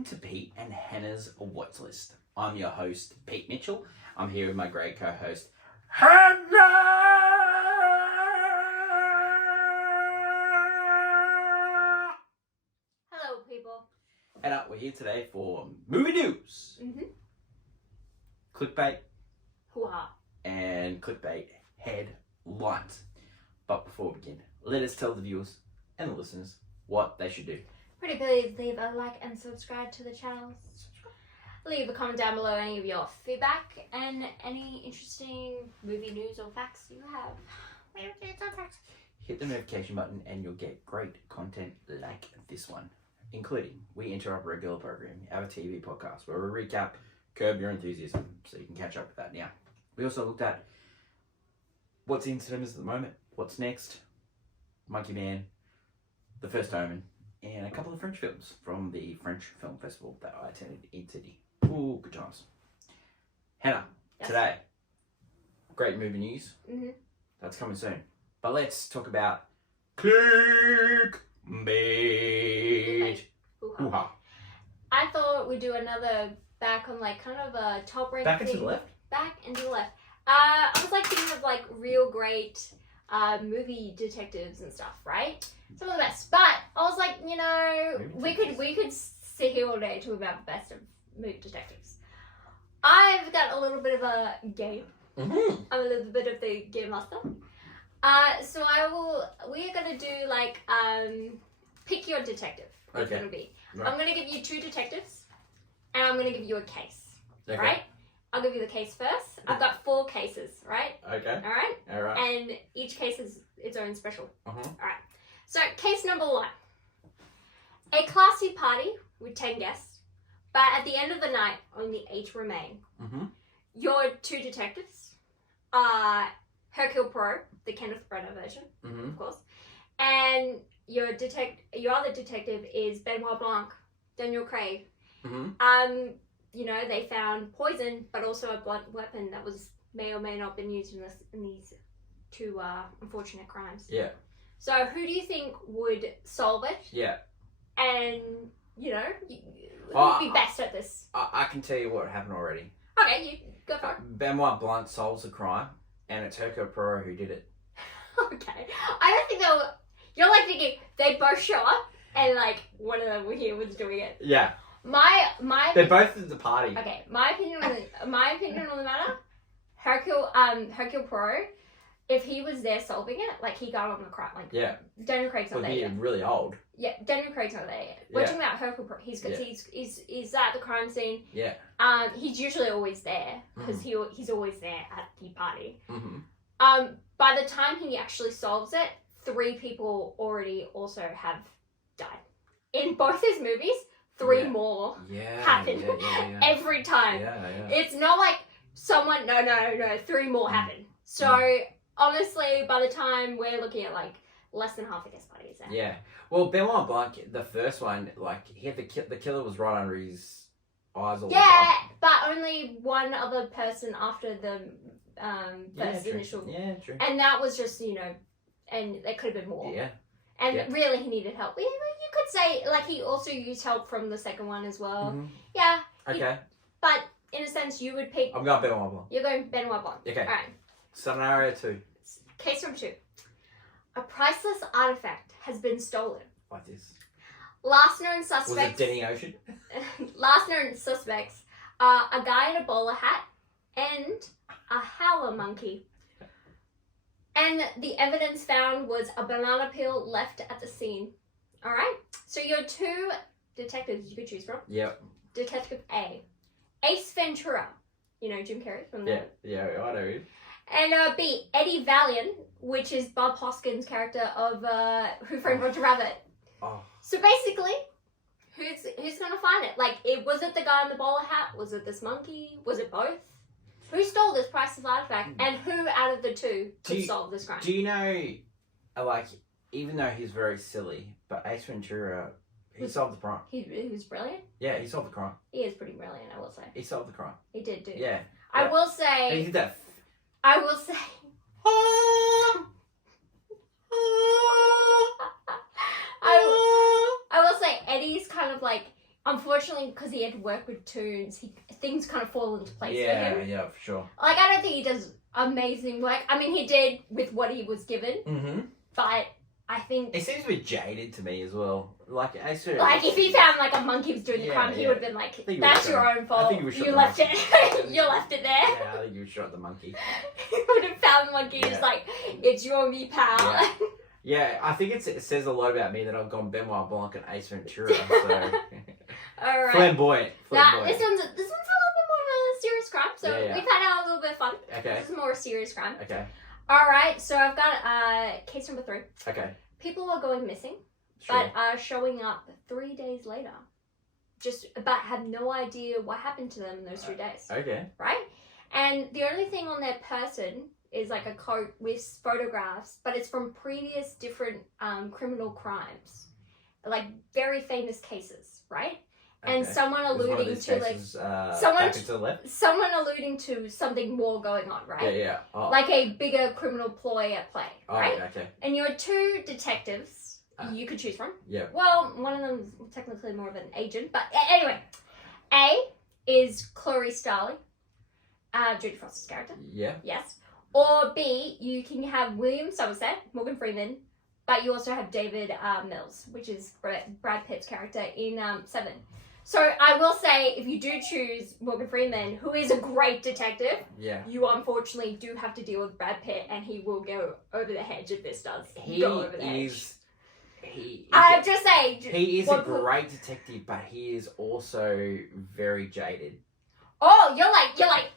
welcome to Pete and Hannah's What's List. I'm your host, Pete Mitchell. I'm here with my great co-host, Hannah! Hello, people. And we're here today for movie news, clickbait, Hoo-ha. and clickbait headlines. But before we begin, let us tell the viewers and the listeners what they should do. Pretty please leave a like and subscribe to the channel. Leave a comment down below any of your feedback and any interesting movie news or facts you have. Hit the notification button and you'll get great content like this one, including we interrupt regular programming, our TV podcast where we recap Curb Your Enthusiasm, so you can catch up with that now. We also looked at what's in cinemas at the moment, what's next, Monkey Man, The First Omen, and a couple of French films from the French Film Festival that I attended in Sydney. Ooh, good times. Hannah, Yes. Today, great movie news. Mhm. That's coming soon. But let's talk about clickbait. Hoo-ha. Hoo-ha. I thought we'd do another back on like kind of a top rated Back and to the left? Back and to the left. I was like thinking of like real great movie detectives and stuff, right? Some of the best. But I was like, you know, Movie we could sit here all day talking about the best of movie detectives. I've got a little bit of a game. Mm-hmm. I'm a little bit of the game master. So we're gonna do like pick your detective. It's Okay. gonna be. Right. I'm gonna give you two detectives and I'm gonna give you a case. Okay. Right? I'll give you the case first. I've got 4 cases, right? Okay. Alright? Alright. And each case is its own special. Uh-huh. Alright. So case number 1. A classy party with 10 guests, but at the end of the night only 8 remain. Mm-hmm. Your 2 detectives are Hercule Poirot, the Kenneth Branagh version, Mm-hmm. of course, and your other detective is Benoit Blanc, Daniel Craig. Mm-hmm. You know, they found poison, but also a blunt weapon that may or may not have been used in these 2 unfortunate crimes. Yeah. So who do you think would solve it? Yeah. And, you know, who Oh, would be best at this? I can tell you what happened already. Okay, you go for it. Benoit Blanc solves the crime, and it's Hercule Poirot who did it. Okay. I don't think you're like thinking they both show up and like one of them here was doing it. Yeah. My They're both at the party. Okay, my opinion on the matter, Hercule Poirot, if he was there solving it, like he got on the crime, like Yeah. Daniel Craig's not Would there be yet. really old. Yeah, Daniel Craig's not there yet. We're Yeah. talking about Hercule Poirot. He's at the crime scene. Yeah. He's usually always there because he's always there at the party. Mm-hmm. By the time he actually solves it, 3 people already also have died. In both his movies, 3 Yeah. more Yeah. happen Yeah. every time. Yeah. It's not like someone, no, 3 more happen. So, honestly, by the time we're looking at like less than half the guest parties there. Yeah. Well, Benoit Blanc, the first one, like he had the killer was right under his eyes all the Yeah, time. but only one other person after the first true. initial. Yeah, true. And that was just, you know, and there could have been more. Yeah. And Yeah. really, he needed help. You could say, like, he also used help from the second one as well. Mhm. Yeah, Okay. but in a sense, you would pick. I'm going Benoit Blanc. You're going Benoit Blanc. Okay. Alright. Scenario 2. Case number 2. A priceless artifact has been stolen. Like this. Last known Was it suspects. Denny Ocean? Last known suspects are a guy in a bowler hat and a howler monkey. And the evidence found was a banana peel left at the scene. Alright? So your 2 detectives you could choose from. Yep. Detective A. Ace Ventura. You know Jim Carrey from the... Yeah, I know you. And B. Eddie Valiant, which is Bob Hoskins' character of Who Framed Roger Rabbit. Oh. So basically, who's gonna find it? Like, was it the guy in the bowler hat? Was it this monkey? Was it both? Who stole this priceless artifact? And who out of the 2 could solve this crime? Do you know, like, even though he's very silly, but Ace Ventura, he solved the crime. He was brilliant. Yeah, he solved the crime. He is pretty brilliant, I will say. He solved the crime. He did do. Yeah. I will And he say. did that. I will say. I will say Eddie's kind of like unfortunately, because he had to work with Toons, things kind of fall into place for him. Yeah, for sure. Like, I don't think he does amazing work. I mean, he did with what he was given, Mm-hmm. but I think... It seems a bit jaded to me as well. Like, I sort of... Like, if he found, like, a monkey was doing the Yeah, crime, he yeah. would have been like, think he that's would've your done- own fault. I think he would've shot You the left monkey. it. You left it there. Yeah, I think you shot the monkey. He would have found the monkey. He's Yeah. like, it's your me, pal. Yeah. Yeah, I think it says a lot about me that I've gone Benoit Blanc and Ace Ventura. So All right. flamboyant. Now, this one's a little bit more of a serious crime, so Yeah, yeah. we've had a little bit of fun. Okay. This is more a serious crime. Okay. All right, so I've got case number 3. Okay. People are going missing, Sure. but are showing up 3 days later. But have no idea what happened to them in those 3 days, Okay. right? And the only thing on their person is like a coat with photographs, but it's from previous different criminal crimes, like very famous cases, right? And Okay. someone Is one of alluding these to cases, someone- back and to the left. someone alluding to something more going on, right? Yeah. Oh. Like a bigger criminal ploy at play, Oh, right? yeah, okay. And you're 2 detectives Ah. you could choose from. Yeah. Well, one of them is technically more of an agent, but anyway. A is Clarice Starling, Jodie Foster's character, Yeah. yes. Or B, you can have William Somerset, Morgan Freeman, but you also have David Mills, which is Brad Pitt's character in Seven. So I will say, if you do choose Morgan Freeman, who is a great detective, Yeah. you unfortunately do have to deal with Brad Pitt, and he will go over the hedge if this does He go over the hedge. is. He is. I'm just saying. He is a what- great detective, but he is also very jaded. Oh, you're like,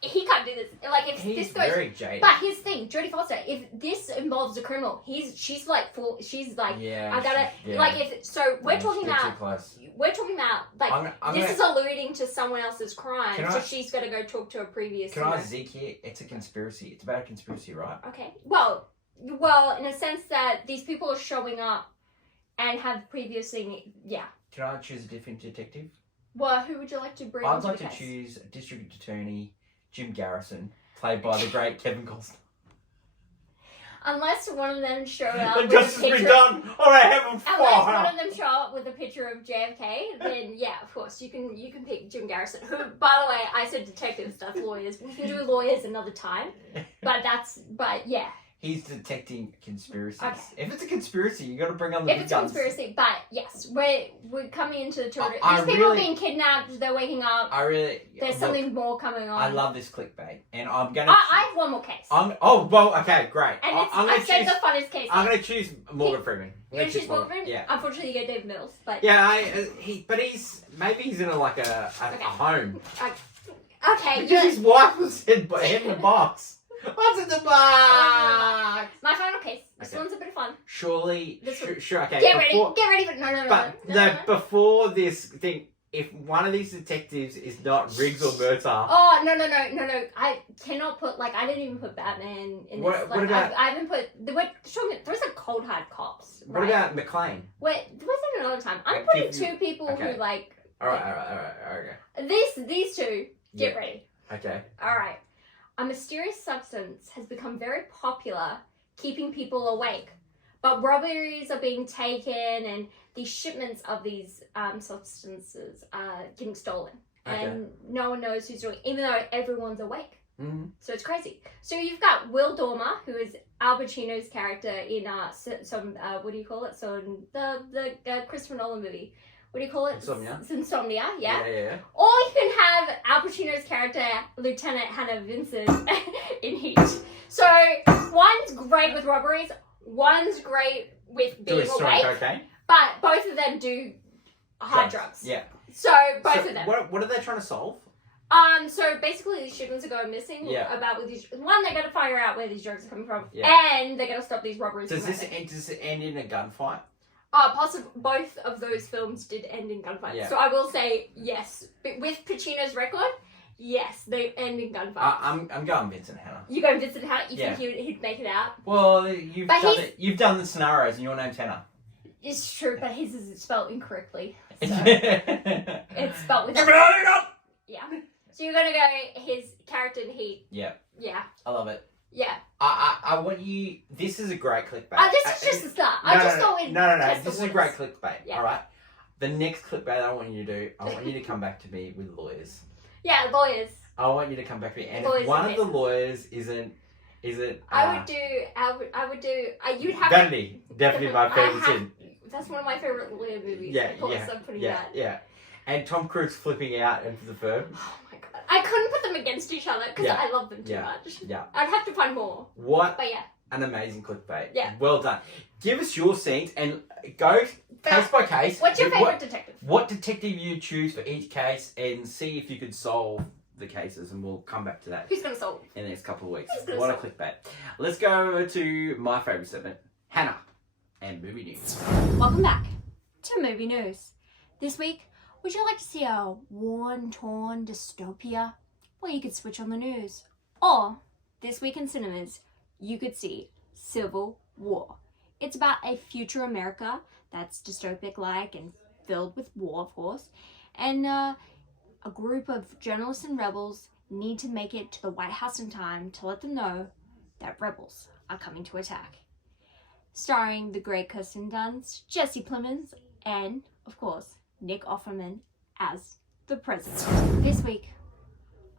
he can't do this. Like, if He's this goes. very jaded. But here's the thing, Jodie Foster, if this involves a criminal, she's like, Yeah. I gotta, yeah. like, if, so we're Yeah, talking they're too about, close. like, I'm this gonna, is alluding to someone else's crime, Can so I- she's gotta go talk to a previous, Can I zeke here? It's a conspiracy. It's about a conspiracy, right? Okay, well, in a sense that these people are showing up and have previously, yeah. Can I choose a different detective? Well, who would you like to bring I'd into like the to case? choose District Attorney Jim Garrison, played by the great Kevin Costner. Unless one of them showed up The with justice a be picture... done on a heaven Unless one fire. of them show up with a picture of JFK, then yeah, of course, you can pick Jim Garrison. Who, by the way, I said detectives, that's lawyers. We can do lawyers another time, but yeah. He's detecting conspiracies. Okay. If it's a conspiracy, you got to bring on the If big it's a guns. conspiracy, but yes, we're coming into the children. I These people are really- being kidnapped. They're waking up. I really. There's look, something more coming on. I love this clickbait, and I'm gonna. I have one more case, Oh well, okay, great. and it's, I'm I gonna saved choose. the funnest case. I'm gonna choose Morgan Freeman. You're gonna choose Morgan Freeman? Yeah. Unfortunately, you get David Mills, but Yeah, but he's in Okay. a home. okay. Because his wife was in the box. What's in the box? My final case. This Okay. one's a bit of fun. Surely, This one- sure. Okay. Get ready. before- Get ready for no. But no. before this thing, if one of these detectives is not Riggs or Murtaugh, Oh no! I cannot put I didn't even put Batman in this. What about- I haven't put there's a cold hard cops. what right? about McLean? Wait, there wasn't another time. I'm Wait, putting give you- two people okay. who All right. these two. Get Yeah. ready. Okay. All right. A mysterious substance has become very popular, keeping people awake. But robberies are being taken, and these shipments of these substances are getting stolen. Okay. And no one knows who's doing it, even though everyone's awake. Mm-hmm. So it's crazy. So you've got Will Dormer, who is Al Pacino's character in some what do you call it? So the Christopher Nolan movie. What do you call it? Insomnia. Insomnia, yeah. Yeah. Or you can have Al Pacino's character, Lieutenant Hannah Vincent, in Heat. So one's great with robberies, one's great with being Doing awake, cocaine. but both of them do hard drugs. Yeah. So both of them. What are they trying to solve? So basically these shipments are going missing. Yeah. About with these, one, they got to figure out where these drugs are coming from, Yeah. and they got to stop these robberies. Does from this happening. end in a gunfight? Possible. Both of those films did end in gunfights. Yeah. So I will say yes. But with Pacino's record, yes, they end in gunfights. I'm going Vincent Hanna. You go visit how you Yeah. think he'd make it out? Well, But you've done the scenarios, and your name's Hannah. It's true, but his is spelled incorrectly. So It's it's spelled with Give it up! yeah. So you're gonna go his character in Heat. Yeah, Yeah. I love it. Yeah. I want you. This is a great clickbait. This is just the start. I just thought we'd No. test This the is a great waters. clickbait. Yeah. All right. The next clickbait I want you to do, I want you to come back to me with lawyers. Yeah, lawyers. I want you to come back to me, and Lawyers if one and of the cases. lawyers isn't. I would do. You'd have. Vanity, definitely my I favorite have- sin. That's one of my favorite lawyer movies. Yeah, Of course, yeah, I'm putting yeah, that. yeah. And Tom Cruise flipping out into the firm. Oh my god. I couldn't put them against each other because Yeah, I love them too yeah, much. yeah. I'd have to find more. What But yeah. an amazing clickbait. Yeah. Well done. Give us your scenes and go case by case. What's your with favorite detective? What detective you choose for each case, and see if you could solve the cases, and we'll come back to that Who's gonna solve? in the next couple of weeks. Who's gonna What a solve? clickbait. Let's go over to my favourite segment, Hannah and movie news. Welcome back to Movie News. This week, would you like to see a worn-torn dystopia? Well, you could switch on the news. Or, this week in cinemas, you could see Civil War. It's about a future America that's dystopic-like and filled with war, of course. And a group of journalists and rebels need to make it to the White House in time to let them know that rebels are coming to attack. Starring the great Kirsten Dunst, Jesse Plemons, and, of course, Nick Offerman as the president. This week,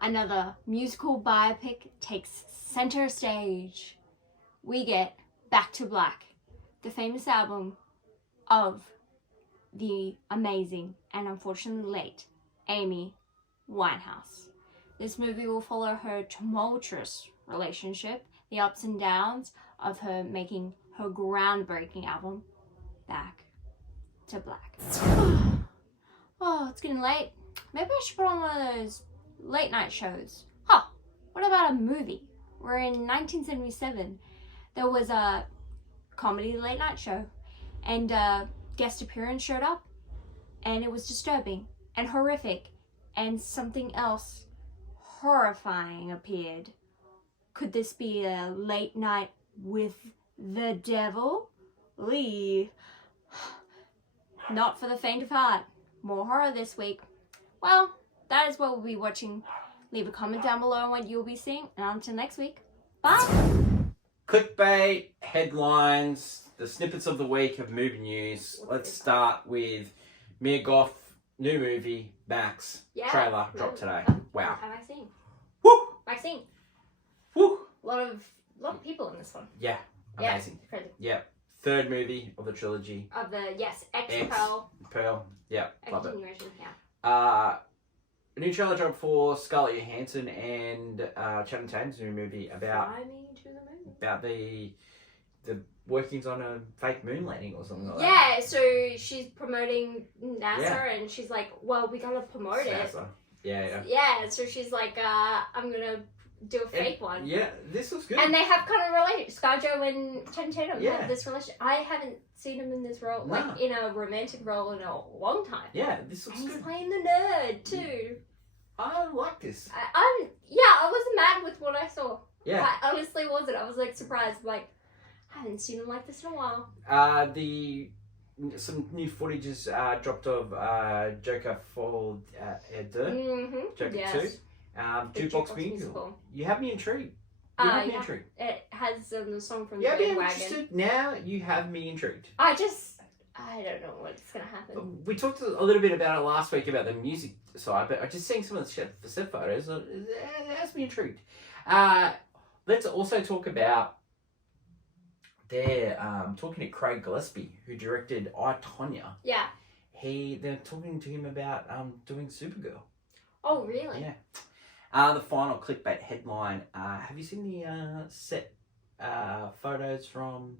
another musical biopic takes center stage. We get Back to Black, the famous album of the amazing and unfortunately late Amy Winehouse. This movie will follow her tumultuous relationship, the ups and downs of her making her groundbreaking album, Back to Black. Oh, it's getting late. Maybe I should put on one of those late night shows. Huh, what about a movie where in 1977 there was a comedy late night show and a guest appearance showed up and it was disturbing and horrific and something else horrifying appeared. Could this be a late night with the devil? Lee. Not for the faint of heart. More horror this week. Well, that is what we'll be watching. Leave a comment down below on what you'll be seeing. And until next week, bye! Clickbait, headlines, the snippets of the week of movie news. Let's start with Mia Goth, new movie, Max, trailer, dropped today. Wow. Maxine. Woo! Maxine. Woo! A lot of people in this one. Yeah, amazing. Yeah, crazy. Yeah, third movie of the trilogy. Of the, yes, X. Pearl. Pearl, yeah, A love it. continuation, yeah. A new trailer dropped for Scarlett Johansson and Channing Tatum's new movie about Fly me to the moon. about the workings on a fake moon landing or something like that. Yeah, so she's promoting NASA Yeah. and she's like, well, we gotta promote it. NASA. Yeah. Yeah, so she's like, I'm gonna do a fake one. Yeah, this looks good. And they have kind of related. ScarJo and Channing Tatum Yeah. have this relationship. I haven't seen him in this role, No. like in a romantic role in a long time. Yeah, this And looks he's good. playing the nerd too. I like this. I wasn't mad with what I saw. Yeah. I honestly wasn't. I was like surprised. Like, I haven't seen him like this in a while. Some new footage is dropped of Joker Fall Deux. Mm-hmm. Joker yes. 2. The Jukebox Musical. You have me intrigued. You have me yeah. intrigued. It has the song from Yeah, the I'm Wagon. interested. Now you have me intrigued. I don't know what's gonna happen. We talked a little bit about it last week about the music side, but I just seeing some of the set photos. It has me intrigued. Let's also talk about they're talking to Craig Gillespie, who directed I, Tonya. Yeah. They're talking to him about doing Supergirl. Oh, really? Yeah. The final clickbait headline. Have you seen the set photos from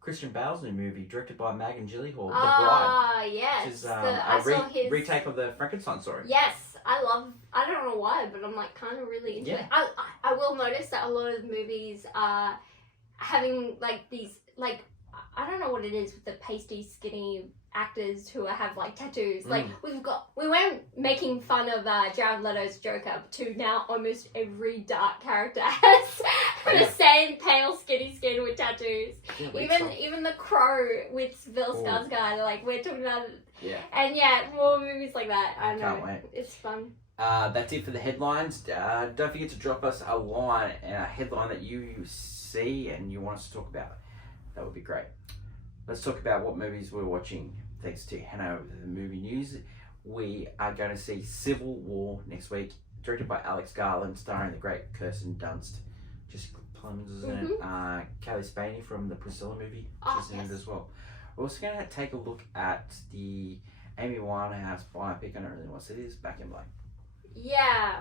Christian Bale's new movie, directed by Megan Gyllenhaal, The Bride? Yes. Which is I saw his retake of the Frankenstein story. Yes, I don't know why, but I'm like kind of really into it. I will notice that a lot of movies are having like these, like, I don't know what it is with the pasty skinny actors who have like tattoos. Like we went making fun of Jared Leto's Joker to now almost every dark character has the same pale skinny skin with tattoos. Even the Crow with Bill Skarsgård, like we're talking about it. Yeah. And yeah, more movies like that. I know. Can't wait. It's fun. That's it for the headlines. Don't forget to drop us a line and a headline that you see and you want us to talk about. That would be great. Let's talk about what movies we're watching thanks to Hannah with the movie news. We are going to see Civil War next week, directed by Alex Garland, starring the great Kirsten Dunst. Jessica Clemens is in it. Kelly Spaney from the Priscilla movie. She's in it as well. We're also going to take a look at the Amy Winehouse biopic. I don't really know what it is. Back in Black. Yeah.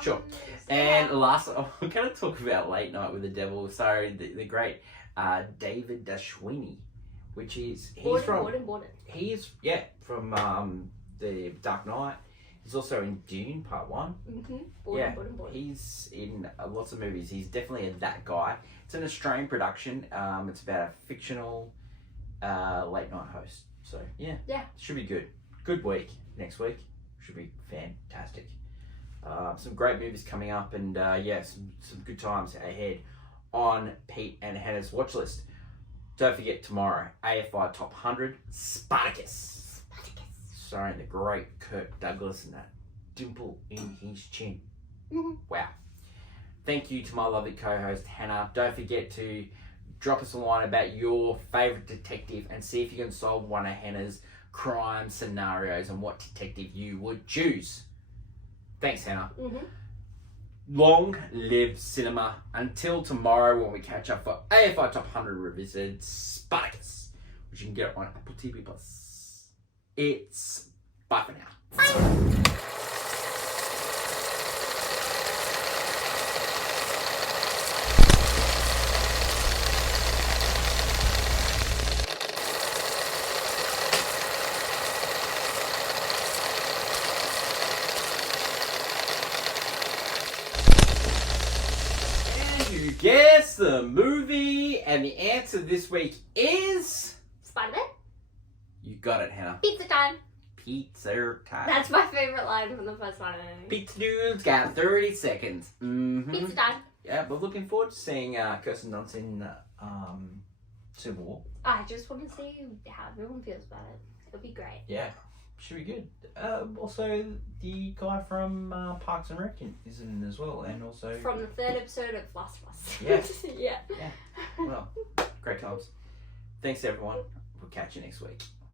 Sure. And last, I'm going to talk about Late Night with the Devil. Sorry, the great David Dashwini, which is he's from the Dark Knight. He's also in Dune Part 1. He's in lots of movies. He's definitely that guy. It's an Australian production. It's about a fictional late night host. So yeah, should be good. Good week next week. Should be fantastic. Some great movies coming up, and some good times ahead on Pete and Hannah's watch list. Don't forget tomorrow, AFI Top 100, Spartacus. Starring the great Kirk Douglas and that dimple in his chin. Wow. Thank you to my lovely co-host Hannah. Don't forget to drop us a line about your favourite detective and see if you can solve one of Hannah's crime scenarios and what detective you would choose. Thanks, Hannah. Long live cinema. Until tomorrow when we catch up for AFI Top 100 Revisited Spartacus, which you can get on Apple TV Plus. It's bye for now. Guess the movie, and the answer this week is Spider-Man. You got it, Hannah. Pizza time. Pizza time. That's my favorite line from the first Spider-Man movie. Pizza dude's got 30 seconds. Pizza time. Yeah, we're looking forward to seeing Kirsten Dunst in Civil War. I just want to see how everyone feels about it. It'll be great. Yeah, should be good. Also, the guy from Parks and Rec is in it as well, and also from the 3rd episode of Last of Us. Yeah. Well, great times. Thanks everyone. We'll catch you next week.